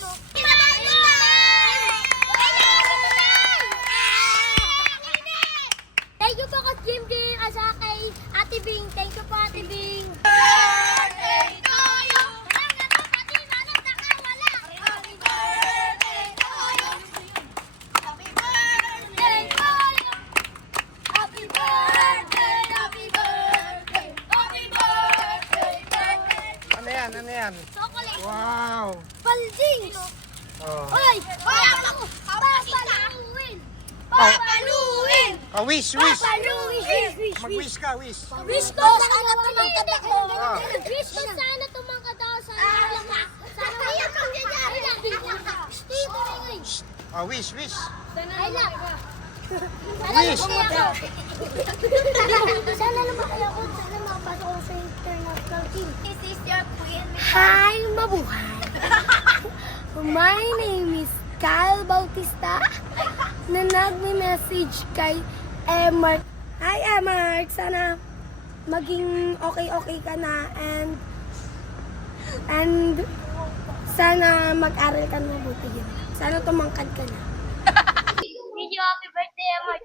wish. Thank you po kay Jim Jim at saka kay Ate Bing. Thank you po Ate Bing. Ano yan? Chocolate. Wow! Palding. Oh. Hoy! Papaluin! Papaluin! Oh, wish, wish! Papaluin! Mag-wish ka, wish. Wish ko sana tumangkad ako. Wish ko sana tumangkad ako. Sana kaya mangyayari lang. Steve, ringay. Oh, wish, wish. Ay lang. Wish. Sana lumaki ako. Sana makapasok ako sa international team. This is your queen. Hi, mabuhay. My name is Kyle Bautista na nagme-message kay Emart. Hi, Emart. Sana maging okay ka na and sana mag-aral ka na mabuti yun. Sana tumangkad ka na. Video happy birthday, Emart.